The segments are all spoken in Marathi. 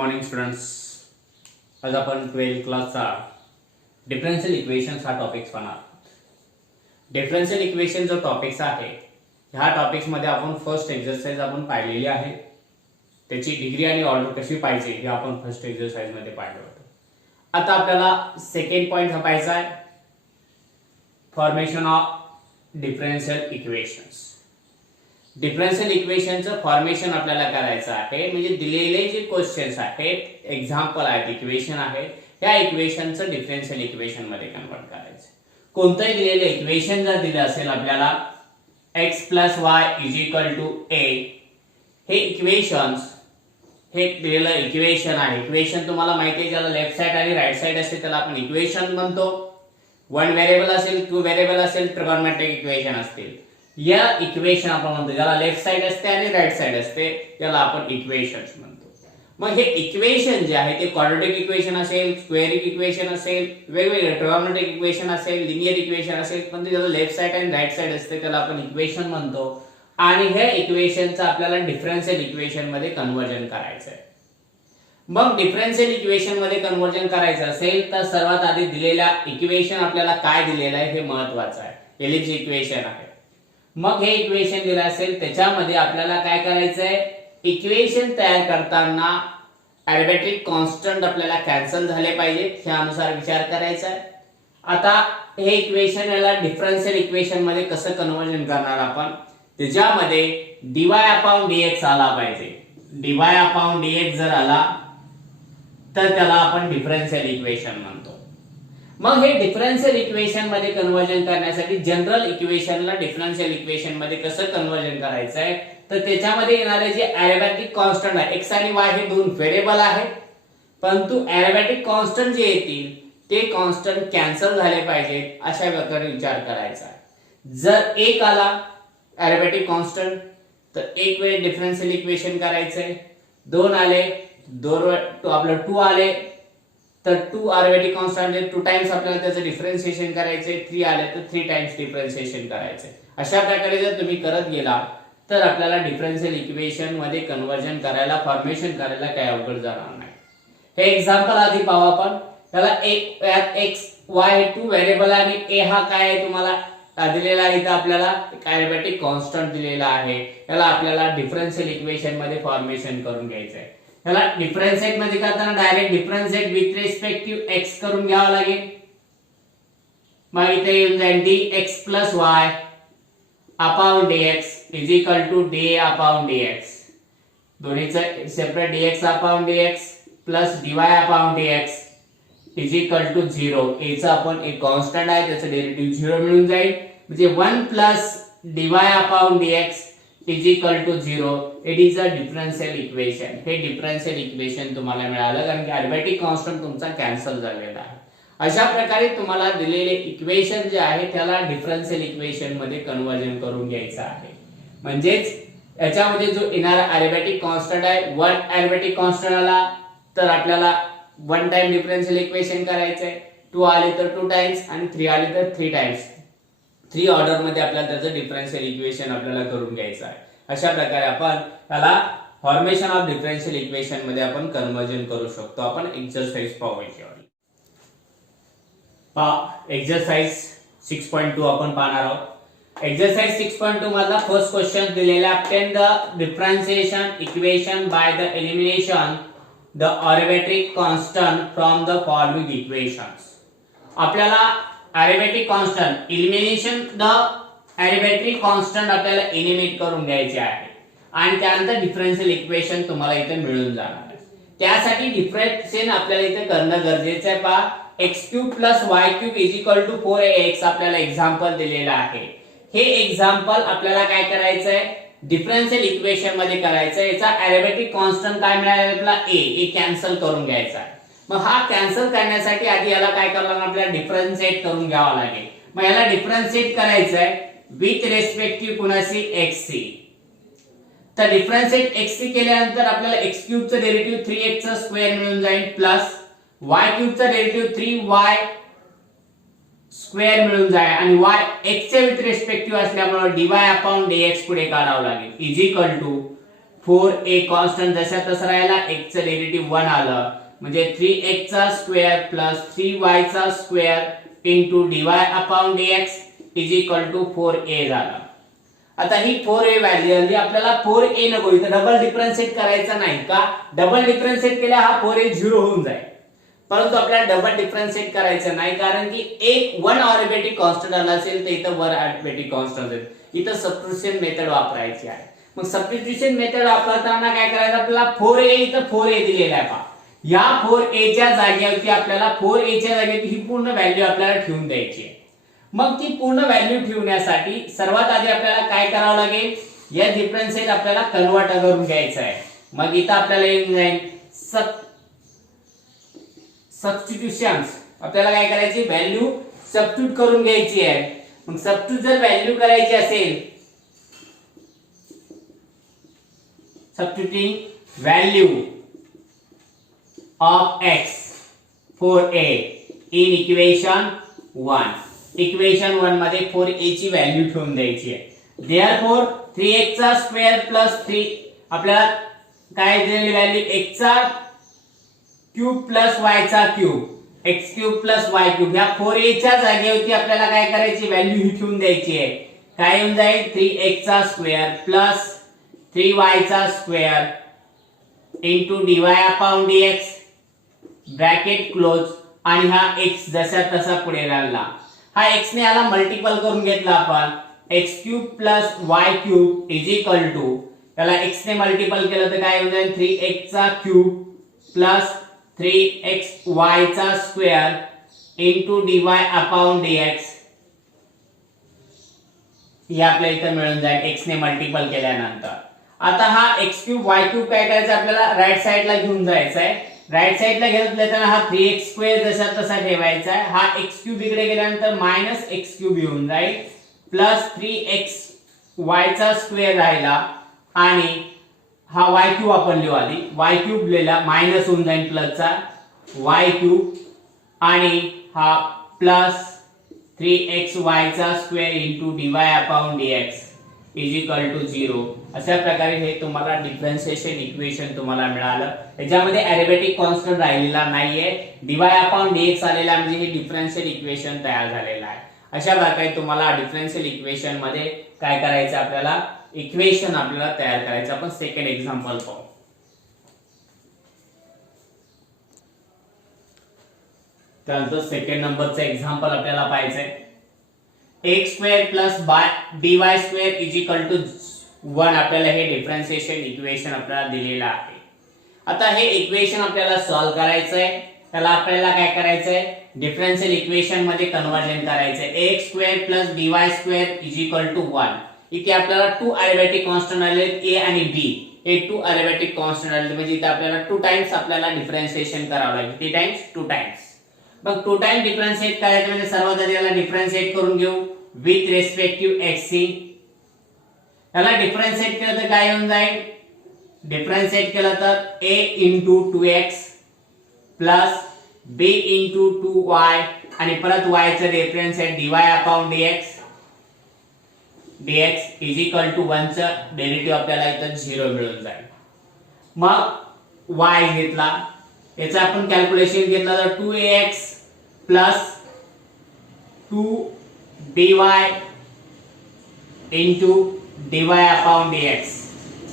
Morning students. आज आपण 12th क्लासचा डिफरन्शियल इक्वेशन्स हा टॉपिक्स पाहणार. डिफरन्शियल इक्वेशन जो टॉपिक्स आहे ह्या टॉपिक्समध्ये आपण फर्स्ट एक्सरसाइज आपण पाहिलेली आहे. त्याची डिग्री आणि ऑर्डर कशी पाहिजे हे आपण फर्स्ट एक्सरसाइजमध्ये पाहिलं होतं. आता आपल्याला सेकंड पॉइंट हा पाहायचा आहे, formation of differential equations. Differential इक्वेशनचं फॉर्मेशन आपल्याला करायचं आहे. म्हणजे दिलेले जे क्वेश्चन्स आहेत, एक्झाम्पल आहेत, इक्वेशन आहे, त्या इक्वेशनचं डिफरन्शियल इक्वेशन मध्ये कन्वर्ट करायचं. कोणतंही दिलेलं इक्वेशन जर दिलं असेल आपल्याला x + y = a, हे इक्वेशन्स, हे दिलेलं इक्वेशन आहे. इक्वेशन तुम्हाला माहिती आहे, ज्याला लेफ्ट साइड आणि राइट साइड असते त्याला आपण इक्वेशन म्हणतो. वन व्हेरिएबल असेल, टू व्हेरिएबल असेल, ट्रिगोनोमेट्रिक इक्वेशन असतील, या इक्वेशन आपण म्हणतो. ज्याला लेफ्ट साइड असते आणि राइट साइड असते त्याला आपण इक्वेशन्स म्हणतो. मग हे इक्वेशन जे आहे ते क्वाड्रॅटिक इक्वेशन असेल, स्क्वेअरिक इक्वेशन असेल, वेगवेगळे ट्रिगोनोमेट्रिक इक्वेशन असेल, लिनियर इक्वेशन असेल, पण ज्याला लेफ्ट साइड आणि राइट साइड असते त्याला आपण इक्वेशन म्हणतो. आणि हे इक्वेशनचं आपल्याला डिफरन्शियल इक्वेशन मध्ये कन्वर्जन करायचं आहे. मग डिफरन्शियल इक्वेशन मध्ये कन्वर्जन करायचं असेल तर सर्वात आधी दिलेल्या इक्वेशन आपल्याला काय दिलेलं आहे हे महत्वाचं आहे. एलिप्स इक्वेशन आहे. मग हे इक्वेशन दिलं असेल त्याच्यामध्ये आपल्याला काय करायचं आहे, इक्वेशन तयार करताना अल्जेब्रिक कॉन्स्टंट आपल्याला कॅन्सल झाले पाहिजेत, त्यानुसार विचार करायचा आहे. आता हे इक्वेशन याला डिफरन्शियल इक्वेशन मध्ये कसं कन्वर्जन करणार आपण, त्याच्यामध्ये dy/dx आला पाहिजे. dy/dx जर आला तर त्याला आपण डिफरन्शियल इक्वेशन म्हणतो. मग हे डिफरन्शियल इक्वेशन मध्ये कन्वर्जन करण्यासाठी जनरल इक्वेशनला डिफरन्शियल इक्वेशन मध्ये कसं कन्वर्जन करायचं आहे, तर त्याच्यामध्ये येणारे जे अरिथमेटिक कॉन्स्टंट आहे, x आणि y हे दोन व्हेरिएबल आहेत, परंतु अरिथमेटिक कॉन्स्टंट जे येतील ते कॉन्स्टंट कॅन्सल झाले पाहिजेत, अशा प्रकारे विचार करायचा आहे. जर 1 आला अरिथमेटिक कॉन्स्टंट तर एक वेळ डिफरन्शियल इक्वेशन करायचंय. 2 आले, आपलं 2 आले तर 2 अरिथमेटिक कॉन्स्टंट आहे, 2 टाइम्स आपल्याला त्याचं डिफरन्शिएशन करायचंय. 3 आले तर 3 टाइम्स डिफरन्शिएशन करायचंय. अशा प्रकारे जर तुम्ही करत गेला तर आपल्याला डिफरन्शियल इक्वेशन मध्ये कन्वर्जन करायला, फॉर्मेशन करायला काही अवघड जाणार नाही. हे एक्झाम्पल आधी पाहू आपण. त्याला x y हे 2 व्हेरिएबल आणि a हा काय आहे तुम्हाला दिलेला आहे. इथं आपल्याला एक अरिथमेटिक कॉन्स्टंट दिलेला आहे. याला आपल्याला डिफरन्शियल इक्वेशन मध्ये फॉर्मेशन करून घ्यायचं आहे. याला डिफरन्शिएट मध्ये करताना direct differentiate with respect to x करून घ्यावं लागेल. मग इथे येऊन जाईल dx + y upon dx = dA/dx. दोन्हीचं separate dx upon dx plus dy/dx = 0. a चा आपण एक कॉन्स्टंट आहे, त्याचं डेरिव्हेटिव्ह 0 मिळून जाईल. म्हणजे 1 + dy/dx = 0. It is a differential equation. हे डिफरन्शियल इक्वेशन तुम्हाला मिळालं कारण की अरिथमेटिक कॉन्स्टंट तुमचा कॅन्सल झालेला आहे. अशा प्रकारे तुम्हाला दिलेले इक्वेशन जे आहे त्याला डिफरन्शियल इक्वेशन मध्ये कन्वर्जन करून घ्यायचं आहे. म्हणजेच याच्यामध्ये जो येणारा अरिथमेटिक कॉन्स्टंट आहे, 1 अरिथमेटिक कॉन्स्टंट आला तर आपल्याला 1 टाइम डिफरन्शियल इक्वेशन करायचंय. 2 आले तर 2 टाइम्स आणि 3 आले तर 3 टाइम्स. 3 ऑर्डर मध्ये आपल्याला त्याचं डिफरन्शियल इक्वेशन आपल्याला करून घ्यायचं आहे. अशा प्रकारे आपण त्याला फॉर्मेशन ऑफ डिफरन्शियल इक्वेशन मध्ये आपण कन्वर्जन करू शकतो. आपण एक्सरसाइज पाहूया. एक्सरसाइज 6.2 आपण पाहणार आहोत. एक्सरसाइज 6.2 मधला फर्स्ट क्वेश्चन दिलेला आहे, obtain the differentiation equation by the elimination the arithmetic constant from the following equations. आपल्याला arithmetic constant elimination the arithmetic constant आपल्याला एलिमिनेट करून घ्यायचे आहे आणि त्यानंतर डिफरन्शियल इक्वेशन तुम्हाला इथे मिळून जाणार आहे. त्यासाठी डिफरन्शिएशन आपल्याला इथे करणं गरजेचं आहे. पहा x³ + y³ = 4ax आपल्याला एक्झाम्पल दिलेला आहे. हे एक्झाम्पल आपल्याला काय करायचंय, डिफरन्शियल इक्वेशन मध्ये करायचंय. याचा अरिथमेटिक कॉन्स्टंट काय मिळाला आपला a कॅन्सल करून घ्यायचा आहे. मग हा कॅन्सल करण्यासाठी आधी याला काय करावं लागेल, आपल्याला डिफरन्शिएट करून घ्यावं लागेल. मग याला डिफरन्शिएट करायचंय विथ रिस्पेक्ट टू कुणाशी x. तर डिफरन्शिएट x केल्यानंतर आपल्याला x³ चं डेरिव्हेटिव्ह 3x चा स्क्वेअर मिळून जाईल प्लस y³ चा डेरिव्हेटिव्ह 3y स्क्वेअर मिळून जाईल आणि y x च्या विथ रिस्पेक्टिव्ह असल्यामुळे dy/dx पुढे काढावं लागेल = 4a कॉन्स्टंट जशा तसं राहिला, x चं डेरिव्हेटिव्ह 1 आलं म्हणजे 3x चा स्क्वेअर प्लस 3y चा square into dy upon dx is equal to 4a झालं. आता ही 4a व्हॅल्यू आली, आपल्याला 4a नको इथं डबल डिफरन्शिएट करायचा नाही का, डबल डिफरन्शिएट केला हा 4a 0 होऊन जाईल, परंतु आपल्याला डबल डिफरन्शिएट करायचं नाही कारण की एक 1 अरिथमेटिक कॉन्स्टंट आला असेल तर इथं 1 अरिथमेटिक कॉन्स्टंट असेल. इथं सबस्टिट्यूशन मेथड वापरायची आहे. मग सबस्टिट्यूशन मेथड वापरताना काय करायचं, आपल्याला 4a इथं 4a दिलेला आहे पहा, या 4a च्या जागेवरती आपल्याला 4a च्या जागेवरती ही पूर्ण व्हॅल्यू आपल्याला ठेवून द्यायची आहे. मग ती पूर्ण व्हॅल्यू ठेवण्यासाठी सर्वात आधी आपल्याला काय करावं लागेल, या डिफरन्शिएट आपल्याला कन्वर्ट करून घ्यायचं आहे. मग इथं आपल्याला येऊन जाईल सबस्टिट्यूशन्स, आपल्याला काय करायची, व्हॅल्यू सबस्टिट्यूट करून घ्यायची आहे. मग सबस्टिट्यूट जर व्हॅल्यू करायची असेल, substituting value of x for a in equation 1, equation 1 मध्ये 4a ची व्हॅल्यू ठेवून द्यायची आहे. therefore 3x चा स्क्वेअर प्लस 3 आपल्याला काय दिलेली व्हॅल्यू, x चा क्यूब प्लस y चा cube, x cube plus y cube, या 4a च्या जागेवरती आपल्याला काय करायची, व्हॅल्यू ही ठेवून द्यायची आहे. काय येऊन जाईल, 3x चा स्क्वेअर प्लस 3y चा square into dy upon dx bracket close, आणि हा x जसा तसा पुढे राहिला, हा x ने याला मल्टिपल करून घेतला आपण, x cube plus y cube is equal to, याला x ने मल्टिपल केलं तर काय होऊन जाईल, 3x चा क्यूब प्लस 3xy चा square into dy upon dx, हे आपल्या इथं मिळून जाईल x ने मल्टिपल केल्यानंतर. आता हा x क्यूब y क्यूब काय करायचं, आपल्याला राईट साइडला घेऊन जायचं आहे. राईट साइडला घेतल्यानंतर हा 3x स्क्वेअर जसा तसा ठेवायचा आहे. हा x क्यूब इकडे गेल्यानंतर मायनस x क्यूब येऊन जाईल प्लस 3xy चा स्क्वेअर राहिला, आणि हा y क्यूब आपण लिहू आधी, y क्यूब लिहिला मायनस होऊन जाईल प्लसचा y क्यूब, आणि हा प्लस 3xy चा square into dy upon dx is equal to 0. अशा प्रकारे हे तुम्हाला डिफरन्शिएशन इक्वेशन तुम्हाला मिळालं. याच्यामध्ये अरिथमेटिक कॉन्स्टंट राहिलेला नाहीये, dy अपॉन dx आलेला म्हणजे हे डिफरन्शियल इक्वेशन तयार झालेलं आहे. अशा प्रकारे तुम्हाला डिफरन्शियल इक्वेशन मध्ये काय करायचं, आपल्याला इक्वेशन आपल्याला तयार करायचं. आपण सेकंड एक्झाम्पल पाहू. त्यानंतर सेकंड नंबरचं एक्झाम्पल आपल्याला पाहायचंय. x square plus dy square is equal to 1 आपल्याला हे डिफरन्शिएशन इक्वेशन आपल्याला दिलेलं आहे. आता हे इक्वेशन आपल्याला सॉल्व्ह करायचं आहे. त्याला आपल्याला काय करायचं आहे, डिफरन्शियल इक्वेशन मध्ये कन्वर्जन करायचं आहे. x square plus dy square is equal to 1. इथे आपल्याला 2 अरिथमेटिक कॉन्स्टंट आले a आणि b, हे 2 अरिथमेटिक कॉन्स्टंट आले म्हणजे इथे आपल्याला 2 टाइम्स आपल्याला डिफरन्शिएशन करावं लागेल. 3 टाइम्स 2 टाइम्स. मग 2 टाइम डिफरन्शिएट करायचं म्हणजे सर्वात आधी याला डिफरन्शिएट करून घेऊ विथ रेस्पेक्टिव्ह x. याला डिफरन्शिएट केलं तर काय होऊन जाईल, डिफरन्शिएट केलं तर a into 2x plus b into 2y, आणि परत y चं differentiate dy upon dx is equal to 1 चं डेरिव्हेटिव्ह आपल्याला इथं 0 मिळून जाईल. मग y घेतला, याचं आपण कॅल्क्युलेशन घेतलं तर 2ax plus 2by into dy upon dx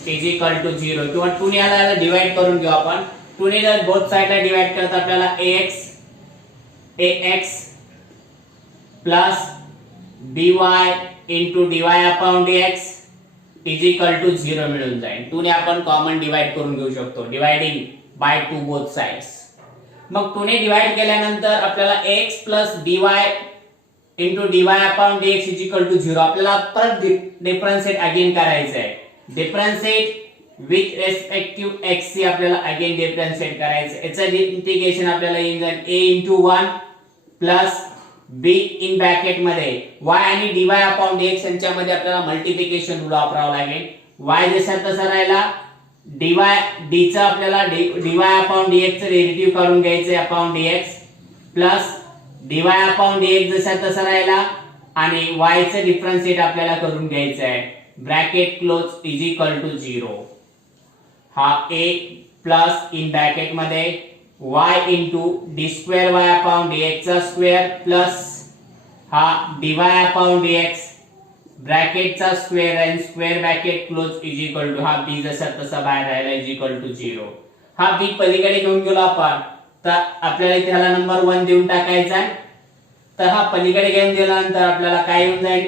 is equal to 0, किंवा 2 ने याला डिवाइड करून घेऊ आपण. 2 ने जर बोथ साइडला डिवाइड केलं तर आपल्याला ax plus by into dy upon dx is equal to 0 मिळून जाईल. 2 ने आपण कॉमन डिवाइड करून घेऊ शकतो, डिवाइडिंग बाय 2 बोथ साइड्स. मग 2 ने डिवाइड केल्यानंतर आपल्याला ax plus dy into dy upon dx is equal to 0. आपल्याला परत डिफरन्शिएट अगेन करायचं आहे. डिफरन्शिएट विथ रेस्पेक्टिव्ह x ची आपल्याला अगेन डिफरन्शिएट करायचं. याचं इंटिग्रेशन आपल्याला येईल a into 1 plus b in bracket मध्ये y आणि dy अपॉन dx यांच्यामध्ये आपल्याला मल्टिप्लिकेशन रूल वापरावा लागेल. y जसा तसा राहिला, d चा आपल्याला dy अपॉन dx चं डेरिव्हेटिव्ह काढून घ्यायचं upon dx plus dy upon dx जसा तसा राहिला, आणि y चं डिफरन्शिएट आपल्याला करून घ्यायचं आहे bracket close is equal to 0. हा a प्लस इन ब्रॅकेट मध्ये y into d square y upon dx चा स्क्वेअर प्लस हा dy अपॉन dx ब्रॅकेटचा स्क्वेअर आणि square bracket close is equal to हा b जसा तसा बाहेर राहिला इज इक्वल टू 0. हा b पलीकडे घेऊन गेलो आपण तर आपल्याला इथे ह्याला नंबर 1 देऊन टाकायचा आहे. तर हा पलीकडे घेऊन गेल्यानंतर आपल्याला काय येऊन जाईल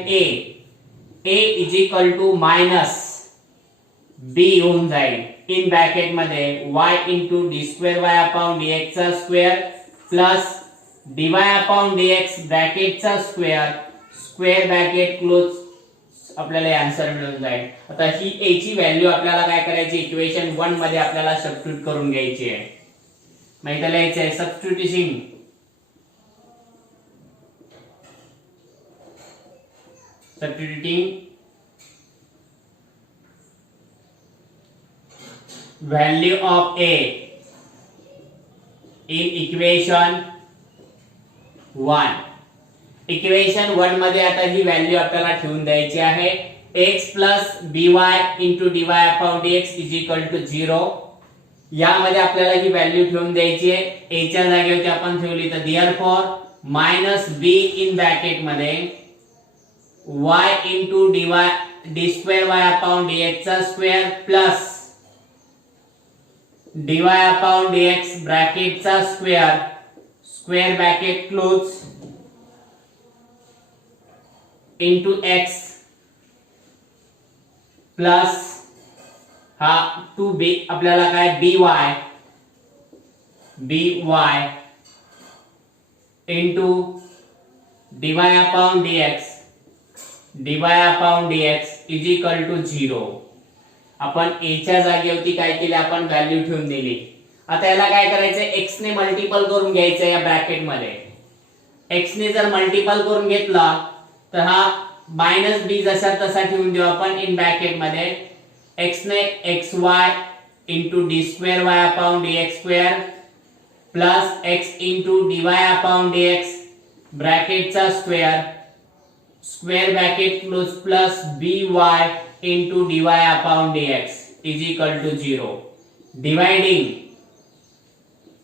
a is equal to minus b होऊन जाईल इन ब्रॅकेट मध्ये y into d square y upon dx चा square plus dy upon dx ब्रॅकेटचा स्क्वेअर स्क्वेअर ब्रॅकेट क्लोज आपल्याला आन्सर मिळून जाईल. आता ही a ची व्हॅल्यू आपल्याला काय करायची इक्वेशन 1 मध्ये आपल्याला सबस्टिट्यूट करून घ्यायची आहे. माहिती लिहायचं आहे substituting value of a in equation 1. Equation 1 मध्ये आता ही व्हॅल्यू आपल्याला ठेवून द्यायची आहे x plus by into dy upon dx is equal to 0. यामध्ये आपल्याला ही व्हॅल्यू ठेवून द्यायची आहे. a च्या जागेवरती आपण ठेवली तर therefore minus b in bracket मध्ये y into d square y upon dx चा square plus dy upon dx bracket चा square square bracket close into x plus हा 2b आपल्याला काय by into dy upon dx is equal to 0. आपण a च्या जागेवरती काय केले आपण व्हॅल्यू ठेवून दिली. आता याला काय करायचंय x ने मल्टिपल करून घ्यायचं या ब्रॅकेट मध्ये. x ने जर मल्टिपल करून घेतला तर हा मायनस b जसा तसा ठेवून देऊ आपण इन ब्रॅकेट मध्ये x ने xy into d square y upon dx square plus x into dy upon dx ब्रॅकेटचा square square bracket close plus by into dy upon dx is equal to 0.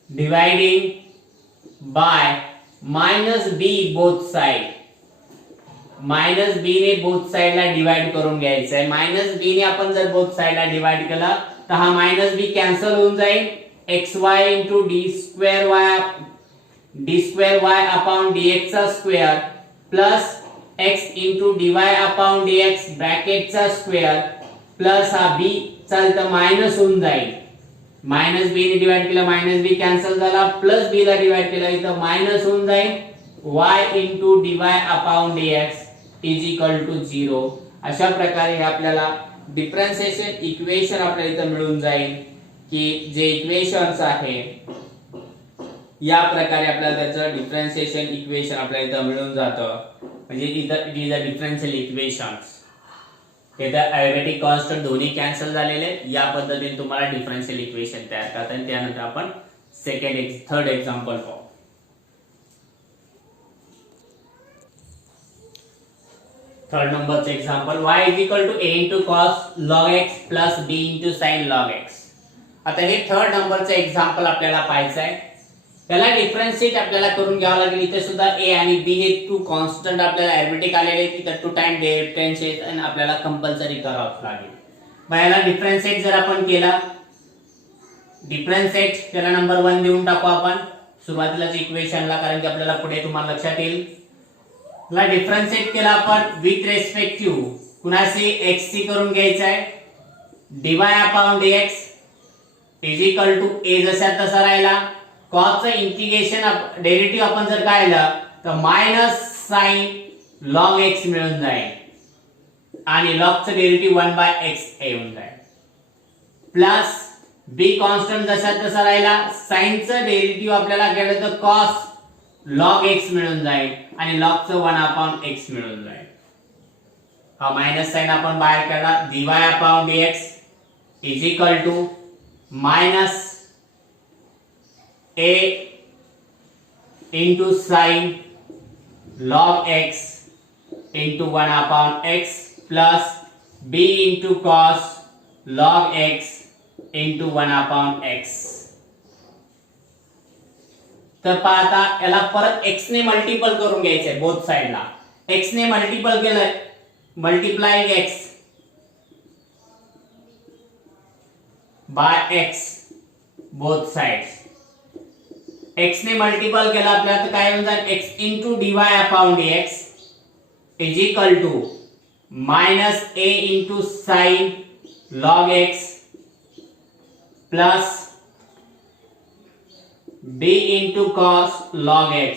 Dividing by minus b both side. Minus b ने बोथ साइडला डिवाइड करून घ्यायचं आहे. मायनस b ने आपण जर बोथ साइडला डिवाइड केला तर हा मायनस b कॅन्सल होऊन जाईल. xy into d square y upon dx चा square plus x into dy upon dx ब्रॅकेटचा स्क्वेअर प्लस हा b चा इथं मायनस होऊन जाईल. मायनस b ने डिवाइड केला मायनस b कॅन्सल झाला प्लस b ला डिवाइड केला इथं मायनस होऊन जाईल. y into dy upon dx is equal to 0. अशा प्रकारे आपल्याला डिफरन्शिएशन इक्वेशन आपल्याला इथं मिळून जाईल की जे इक्वेशन्स आहे या प्रकारे आपल्याला त्याचं डिफरन्शिएशन इक्वेशन आपल्याला इथं मिळून जातं. म्हणजे इथं it is a differential equations. इथं अरिथमेटिक कॉन्स्टंट दोन्ही कॅन्सल झालेले. या पद्धतीने तुम्हाला डिफरन्शियल इक्वेशन तयार करता येईल. त्यानंतर आपण थर्ड एक्झाम्पल पाहू. थर्ड नंबरचं example y is equal to a into cos log x plus b into sin log x. आता हे थर्ड नंबरचं एक्झाम्पल आपल्याला पाहायचं आहे. त्याला डिफरन्शिएट आपल्याला करून घ्यावं लागेल. इथे सुद्धा a आणि b हे टू कॉन्स्टंट आपल्याला अरिथमेटिक आलेले आहेत. तिथे टू टाइम डिफरन्शिएशन आपल्याला कंपल्सरी करावं लागेल. मग याला डिफरन्शिएट जर आपण केला डिफरन्शिएट त्याला नंबर 1 देऊन टाकू आपण सुरुवातीलाच इक्वेशनला, कारण की आपल्याला पुढे तुम्हाला लक्षात येईल. ला डिफरन्शिएट केला आपण विथ रेस्पेक्टिव्ह कुणाशी x ची करून घ्यायचं आहे. dy upon dx is equal to a जसा तसा राहिला. cos चं इंटिग्रेशन डेरिव्हेटिव्ह आपण जर काढलं तर मायनस sin log x मिळून जाईल आणि log चं डेरिव्हेटिव्ह 1/x येऊन जाईल प्लस b कॉन्स्टंट जसा तसा राहिला. sin चं डेरिव्हेटिव्ह आपल्याला केलं तर cos log x मिळून जाईल आणि log चं 1/x मिळून जाईल. हा मायनस साइन आपण बाहेर काढला. dy upon dx is equal to minus a into sine log x into 1/x plus b into cos log x into 1/x. तर पहा आता याला परत x ने मल्टिपल करून घ्यायचंय बोथ साइडला. x ने मल्टिपल केलं, multiplying x by x both sides. x ने मल्टिपल केलं आपल्याला तर काय होऊन जाईल, x into dy upon dx is equal to minus a into sine log x plus b into cos log x.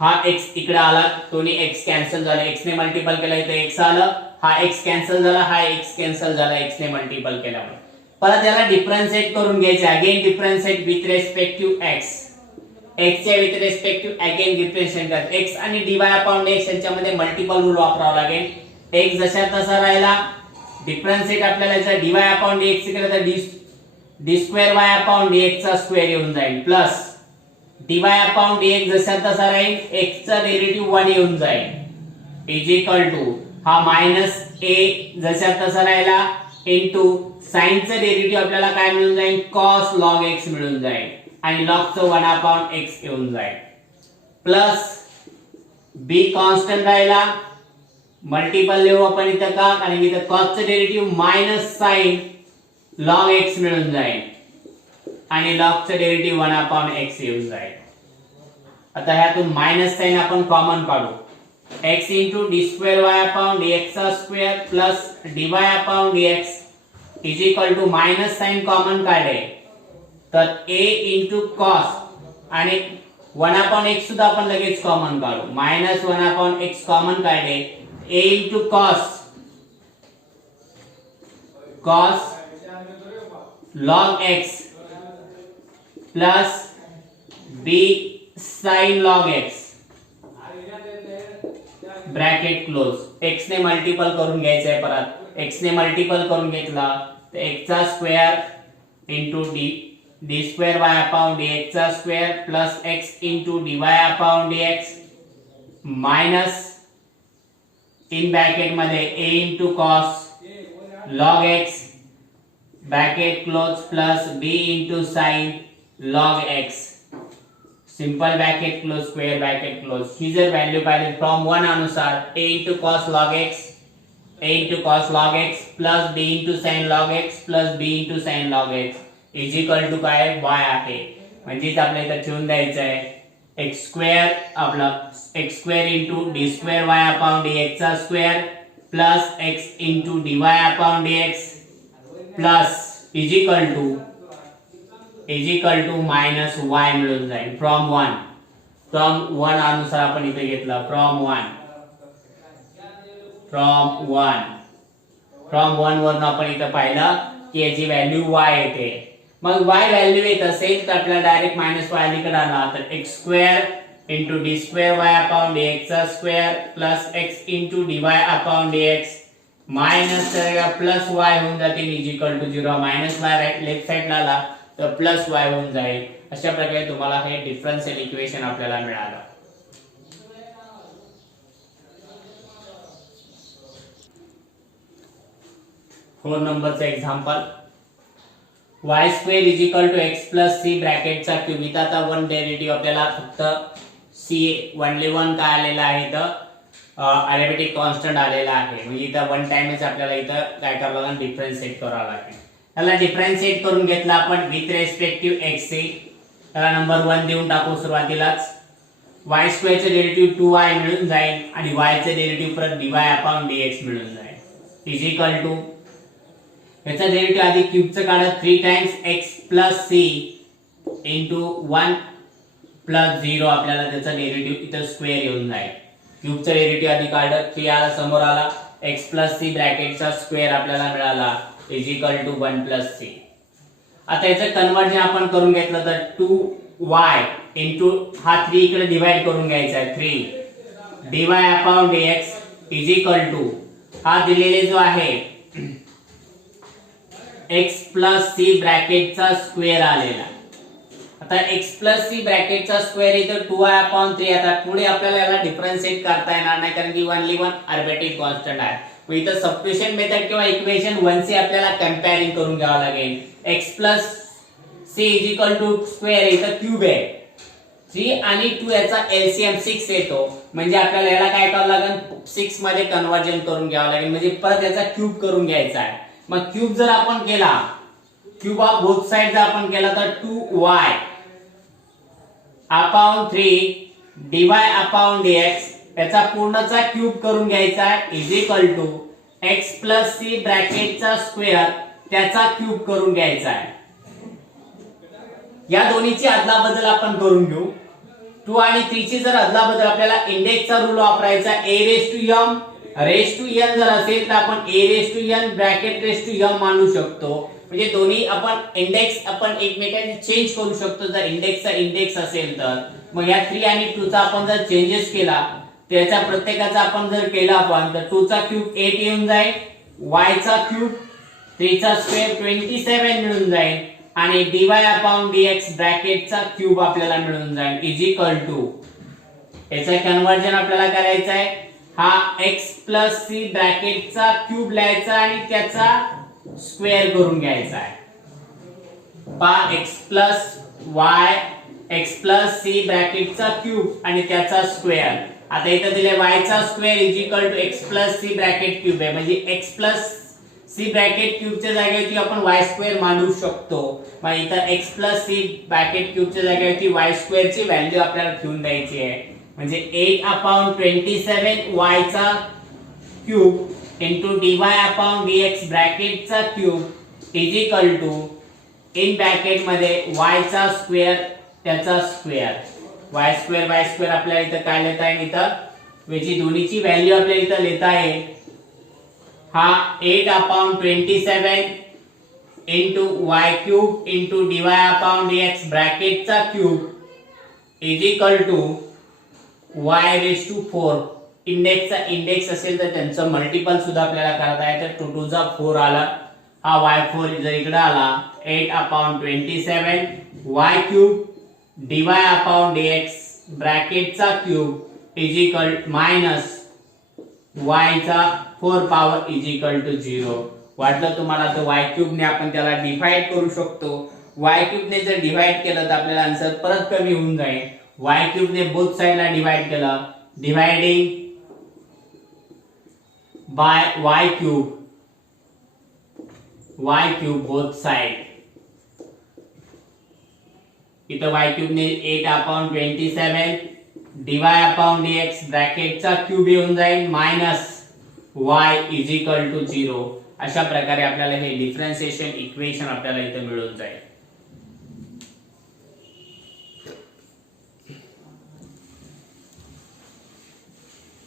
हा x इकडे आला, दोन्ही x कॅन्सल झाले, x ने मल्टिपल केला इथे x आलं, हा x कॅन्सल झाला, हा x कॅन्सल झाला x ने मल्टिपल केल्यामुळे. परत याला डिफरन्शिएट करून घ्यायचे, again differentiate with respect to x. x च्या with respect to again differentiate कर. x आणि dy अपॉन dx यांच्यामध्ये मल्टिपल रूल वापरावा लागेल. x जशा तसा राहिला, डिफरन्शिएट आपल्याला जर dy अपॉन dx केलं तर d square y upon dx चा स्क्वेअर येऊन जाईल प्लस dy अपॉन dx जसा तसा राहील, x चा डेरिव्हेटिव्ह 1 येऊन जाईल इज इक्वल टू हा माइनस a जसा तसा राहिला इनटू साइन चा डेरिव्हेटिव्ह आपल्याला काय मिळून जाईल, cos log x मिळून जाईल आणि log चं 1 अपॉन x येऊन जाईल प्लस b कॉन्स्टंट राहिला, मल्टिपल लिहू आपण इथं का, कारण इथं cos चं derivative minus sine log x मिळून जाईल आणि log चं डेरिव्हेटिव्ह 1 अपॉन x येऊन जाईल. आता ह्यातून माइनस साइन आपण कॉमन काढू, x into d square y upon dx चा square plus dy upon dx is equal to minus sine common काढले तर a इंटू cos आणि 1 अपॉन x सुद्धा आपण लगेच कॉमन काढू, माइनस 1 अपॉन x कॉमन काढले, a into cos log x plus b sin log x bracket close. x ने मल्टिपल करून घ्यायचं आहे, परत x ने मल्टिपल करून घेतला तर x चा square into d square y upon dx चा square plus x into dy upon dx minus in bracket मध्ये a into cos log x bracket close plus b into sine log x simple bracket close square bracket close. ही जर व्हॅल्यू पाहिली फ्रॉम 1 अनुसार a into cos log x plus b into sine log x plus b into sine log x is equal to काय y आहे, म्हणजेच आपल्याला इथं ठेवून द्यायचं आहे x स्क्वेअर आपला x square into d square y upon dx चा square plus x into dy upon dx plus is equal to minus y मिळून जाईल फ्रॉम 1 अनुसार आपण इथे घेतला फ्रॉम 1 वरून आपण इथे पाहिलं की याची व्हॅल्यू y येते. मग y व्हॅल्यू येत असेल तर आपल्याला डायरेक्ट माइनस y लिखत आला तर x square into d square y upon dx चा square plus x into dy upon dx minus plus y होऊन जाते is equal to 0. Minus y right left साइडला आला तर प्लस y होऊन जाईल. अशा प्रकारे तुम्हाला हे डिफरन्शियल इक्वेशन आपल्याला मिळालं. फोर नंबरचं example, y square is equal to x plus c ब्रॅकेटचा क्यूब. इथं आता वन डेरिव्हेटिव्ह आपल्याला फक्त c ओनली वन काय आलेला आहे तर अरिथमेटिक कॉन्स्टंट आलेला आहे, म्हणजे इथं वन टाइमच आपल्याला इथं काय करावं लागेल, डिफरन्शिएट करावं लागेल. त्याला डिफरन्शिएट करून घेतला आपण विथ रिस्पेक्ट टू x. त्याला नंबर 1 देऊन टाकू सुरुवातीलाच. y स्क्वेअर चे डेरिव्हेटिव्ह 2y मिळून जाईल आणि y चे डेरिव्हेटिव्ह परत dy अपॉन dx मिळून जाईल इज इक्वल टू याचा डेरिव्हेटिव्ह आधी क्यूबचं काढत 3 times x plus c into 1 plus 0 आपल्याला त्याचा डेरिव्हेटिव्ह इथं स्क्वेअर येऊन जाईल. क्यूबचा डेरिव्हेटिव्ह आधी काढत 3 आला समोर आला, x प्लस c ब्रॅकेटचा स्क्वेअर आपल्याला मिळाला is equal to 1 plus c. आता याचं कन्वर्जन आपण करून घेतलं तर 2y इंटू हा 3 इकडे डिवाइड करून घ्यायचा आहे 3 dy upon dx is equal to हा दिलेले जो आहे x प्लस c ब्रॅकेटचा स्क्वेअर आलेला. आता x प्लस c ब्रॅकेटचा स्क्वेअर इथं 2y अपॉन 3. आता पुढे आपल्याला याला डिफरन्शिएट करता येणार नाही कारण की ओनली वन अरिथमेटिक कॉन्स्टंट आहे. मग इथं सबस्टिट्यूशन मेथड किंवा इक्वेशन 1 सी आपल्याला कंपेअरिंग करून घ्यावं लागेल. x plus c is equal to square, इथं क्यूब आहे 3 आणि 2 याचा एलसीएम 6 येतो, म्हणजे आपल्याला याला काय करावं लागेल 6 मध्ये कन्वर्जन करून घ्यावं लागेल, म्हणजे परत याचा क्यूब करून घ्यायचा आहे. मग क्यूब जर आपण केला, क्यूब ऑफ बोथ साइड जर आपण केला तर 2y upon 3 dy upon dx याचा पूर्णचा क्यूब करून घ्यायचा आहे is equal to x plus c ब्रॅकेटचा स्क्वेअर त्याचा क्यूब करून घ्यायचा आहे. या दोन्हीची अदलाबदल आपण करून घेऊ. 2 आणि 3 ची जर अदलाबदल आपल्याला इंडेक्सचा रूल वापरायचा, a raise to m raise to n जर असेल तर आपण a raise to n bracket raise to m मानू शकतो, म्हणजे दोन्ही आपण इंडेक्स आपण एकमेकांचे चेंज करू शकतो. जर इंडेक्सचा इंडेक्स असेल तर मग या 3 आणि 2 चा आपण जर चेंजेस केला, त्याचा प्रत्येकाचा आपण जर केला आपण तर 2 चा क्यूब 8 येऊन जाईल, y चा क्यूब 3 चा स्क्वेअर 27 मिळून जाईल आणि dy अपॉन dx ब्रॅकेटचा क्यूब आपल्याला मिळून जाईल इज इक्वल टू, याचं कन्वर्जन आपल्याला करायचं आहे, हा x प्लस सी ब्रॅकेटचा क्यूब लिहायचा आणि त्याचा स्क्वेअर करून घ्यायचा आहे. x plus y x plus c ब्रॅकेटचा क्यूब आणि त्याचा स्क्वेअर. आता इथं दिले y चा square is equal to x plus c bracket cube आहे, म्हणजे x प्लस सी ब्रॅकेट क्यूबच्या जागेवरती आपण y स्क्वेअर मांडू शकतो. मग इथं x प्लस सी ब्रॅकेट क्यूबच्या जागेवरती y स्क्वेअर ची व्हॅल्यू आपल्याला ठेवून द्यायची आहे, म्हणजे 8 अपॉन 27 y चा cube into dy upon dx ब्रॅकेटचा cube is equal to in bracket मध्ये y चा स्क्वेअर त्याचा स्क्वेअर. y स्क्वेअर आपल्याला इथं काय लिहिता येईल, इथं याची दोन्हीची व्हॅल्यू आपल्याला इथं लिहिता येईल, हा 8 upon 27 into y cube into dy upon dx ब्रॅकेटचा cube is equal to y raise to 4. इंडेक्सचा इंडेक्स असेल तर त्यांचं मल्टिपल सुद्धा आपल्याला करता येतं. 2 टू चा 4 आला, हा y4 जर इकडे आला 8 upon 27 y cube dy upon dx ब्रॅकेटचा cube is equal minus y चा 4 पॉवर इज इक्वल टू 0. वाटलं तुम्हाला तर y क्यूब ने आपण त्याला डिवाइड करू शकतो. y क्यूब ने जर डिवाइड केलं तर आपल्याला आन्सर परत कमी होऊन जाईल. y क्यूब ने बोथ साइडला डिवाइड केलं, dividing by y cube both side. इथं y क्यूब ने 8 अपॉन 27 dy अपॉन dx ब्रॅकेटचा क्यूब येऊन जाईल minus y is equal to 0. अशा प्रकारे आपल्याला हे डिफरन्शिएशन इक्वेशन आपल्याला इथे मिळून जाईल.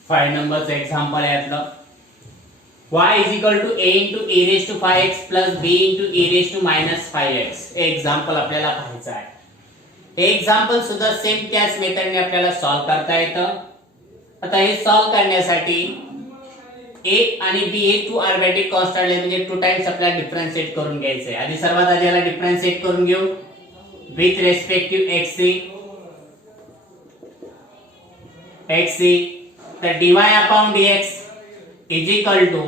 फाइव नंबरचं एक्झाम्पल आहे यातलं, y is equal to a into e raise to 5x plus b into e raise to minus 5x. हे एक्झाम्पल आपल्याला पाहायचं आहे. हे एक्झाम्पल सुद्धा सेम त्याच मेथडने आपल्याला सॉल्व्ह करता येतं. आता हे सॉल्व्ह करण्यासाठी a आणि b हे 2 आर्बिट्ररी कॉन्स्टंट म्हणजे 2 टाइम्स आपल्याला डिफरन्शिएट करून घ्यायचे. आधी सर्वात आधी याला डिफरन्शिएट करून घेऊ विथ रेस्पेक्टिव्ह xc तर dy upon dx is equal to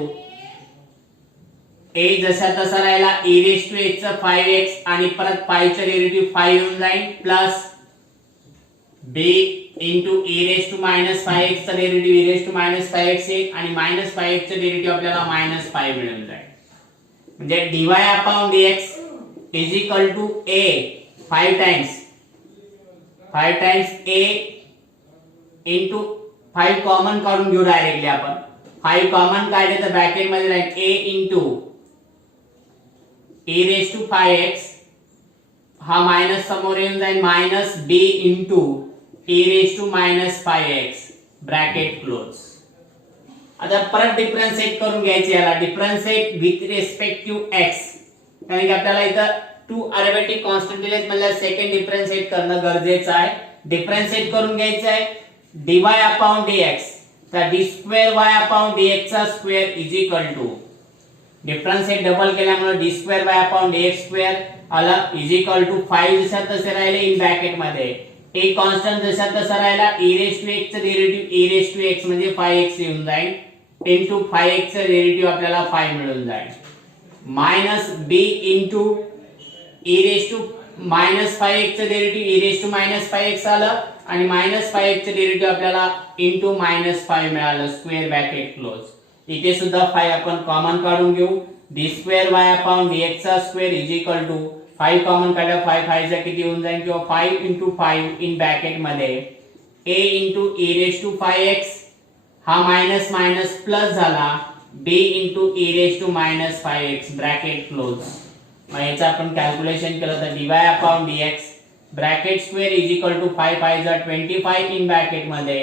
a जसा तसा राहिला e रेस टू x चा 5x आणि परत 5 चा डेरिव्हेटिव्ह 5 येऊन जाईल plus b into e raise to minus 5x चा derivative e raise to minus 5x आणि मायनस 5x चा डेरिव्हेटिव्ह आपल्याला मायनस 5 मिळून जाईल. म्हणजे dy upon dx is equal to a 5 times a into 5 common काढून घेऊ डायरेक्टली आपण. 5 कॉमन काढले तर ब्रॅकेट मध्ये राहील a into e raise to 5x, हा मायनस समोर येऊन जाईल minus b into e raise to minus 5x bracket close. आता परत डिफरन्शिएट करून घ्यायचे याला, डिफरन्शिएट विथ रेस्पेक्टिव्ह x, कारण की आपल्याला इथं 2 आर्बिट्ररी कॉन्स्टंट दिलेत म्हणजे सेकंड डिफरन्शिएट करणं गरजेचं आहे. डिफरन्शिएट करून घ्यायचं आहे dy अपॉन dx तर d square y upon dx चा square is equal to differentiate double केल्यामुळे d square y upon dx square आला इज इक्वल टू 5 जसा तसे राहिले इन ब्रॅकेट मध्ये एक कॉन्स्टंट जसा तसा राहिला e रेस टू x चा derivative e raise to x म्हणजे 5x येऊन जाईल इंटू 5x चं डेरिव्हेटिव्ह आपल्याला 5 मिळून जाईल, minus b into e raise to minus 5x चं derivative e raise to minus 5x आलं आणि मायनस 5x चं डेरिव्हेटिव्ह आपल्याला इंटू मायनस 5 मिळालं, स्क्वेअर ब्रॅकेट क्लोज. इथे सुद्धा 5 आपण कॉमन काढून घेऊ, d square y upon dx चा square is equal to 5 common काढला, 5 5 चा किती होऊन जाईल, किंवा 5 इंटू 5 इन ब्रॅकेट मध्ये a into e raise to 5x हा मायनस मायनस प्लस झाला, b into e raise to minus 5x bracket close. मग याचं आपण कॅल्क्युलेशन केलं तर dy upon dx bracket square is equal to 5 5 जा 25 इन ब्रॅकेट मध्ये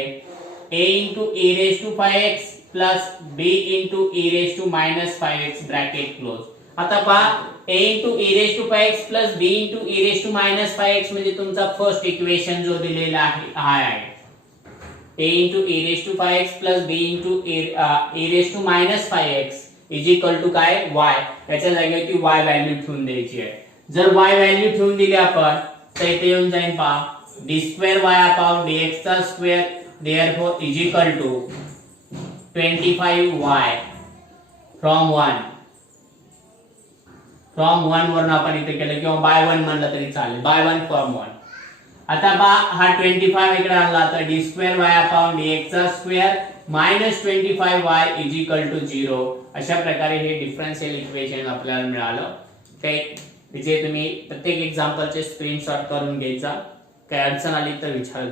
a into e raise to 5x plus b into e raise to minus 5x bracket close. आता पहा a into e raise to 5x plus b into e raise to minus 5x म्हणजे तुमचा फर्स्ट इक्वेशन जो दिलेला आहे हा आहे a into e raise to 5x plus b into e raise to minus 5x is equal to काय y. याच्या जागेवरती y व्हॅल्यू ठेवून द्यायची आहे. जर y व्हॅल्यू ठेवून दिली आपण तर इथे येऊन जाईल पहा d square y upon dx चा square therefore is equal to 25y from 1 वरून आपण इथे केलं किंवा बाय 1 म्हणलं तरी चालेल, बाय 1 फ्रॉम 1. आता बा हा 25 इकडे आणला तर d square y upon dx चा square minus 25y is equal to 0. अशा प्रकारे हे डिफरन्शियल इक्वेशन आपल्याला मिळालं. ते जे तुम्ही प्रत्येक एक्झाम्पलचे स्क्रीनशॉट करून घ्यायचा, काही अडचण आली तर विचारा.